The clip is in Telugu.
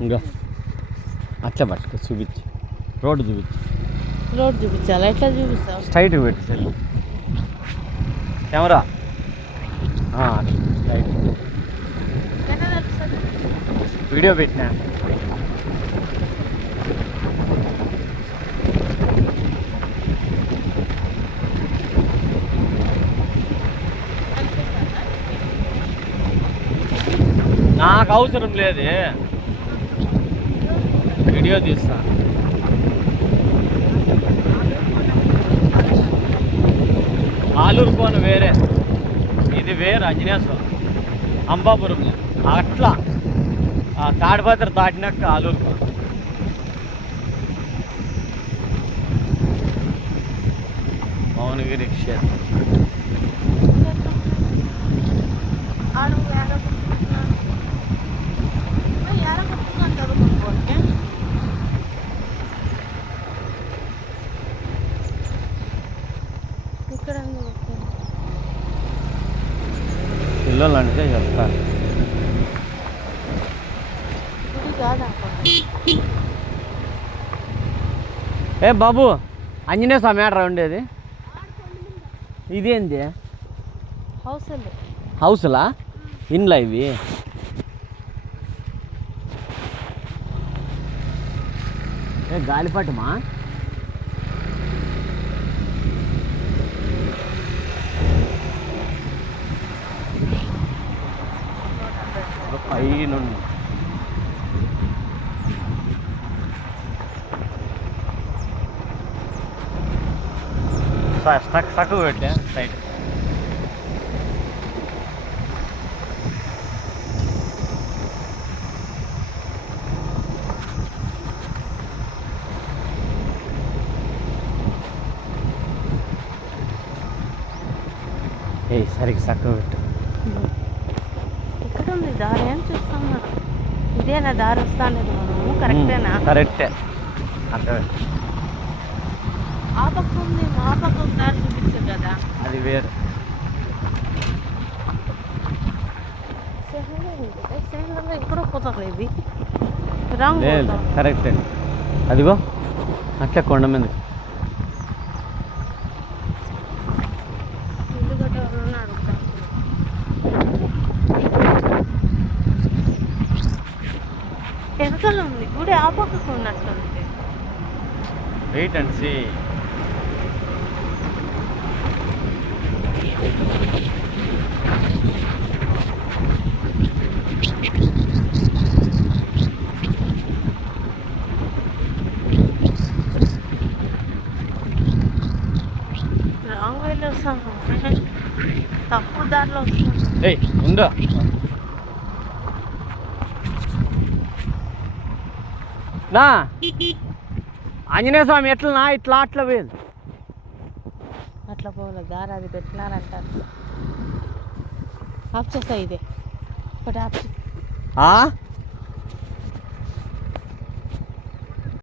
ఇంకా అట్లా పట్టుకో చూపించు రోడ్డు చూపించు రోడ్ చూపించాలా ఎట్లా చూపిస్తావు స్ట్రైట్ పెట్టు సెల్ కెమెరా స్ట్రైట్ వీడియో పెట్టినా నాకు అవసరం లేదు వీడియో తీస్తా ఆలూరు కోన వేరే ఇది వేరే ఆంజనేయ స్వామి అంబాపురంలో అట్లా తాడిపత్రి దాటినాక ఆలూరు కోన భువనగిరి క్షేత్రం పిల్లలు అంటే చెప్తా ఏ బాబు ఆంజనేయ స్వామి ఏడ్రా ఉండేది ఇదేంది హౌస్లా ఇండ్లా ఇవి ఏ గాలిపటమా పైన స్టక్ పెట్టా సైడ్ ఏ సరిగ్గా చక్కగా పెట్టు ఇక్కడ ఉంది దారి ఏం చూస్తాం మనం ఇదేనా దారి వస్తానేది మనము కరెక్టేనా కరెక్టే అక్కడ ఆ పక్క ఉంది ఆ పక్క ఒక దారి చూపించారు కదా అది వేరు ఎక్కడో పోతుంది ఇది లేదు కరెక్టే అదిగో అట్లే కొండ మీద వెనకాల ఉంది గుడి ఆ పక్కకు ఉన్నట్టుంది వెయిట్ అండ్ సీ రాంగ్ వేలో వస్తాం తప్పు దారిలో వస్తాం ఏయ్ ఉందా నా ఆంజనేయ స్వామి ఎట్లనా ఇట్లా అట్లా పోయేది అట్లా పోలే దారి అది పెట్టినారంటారు ఆఫ్ చేస్తా ఇదే ఒకటి ఆఫ్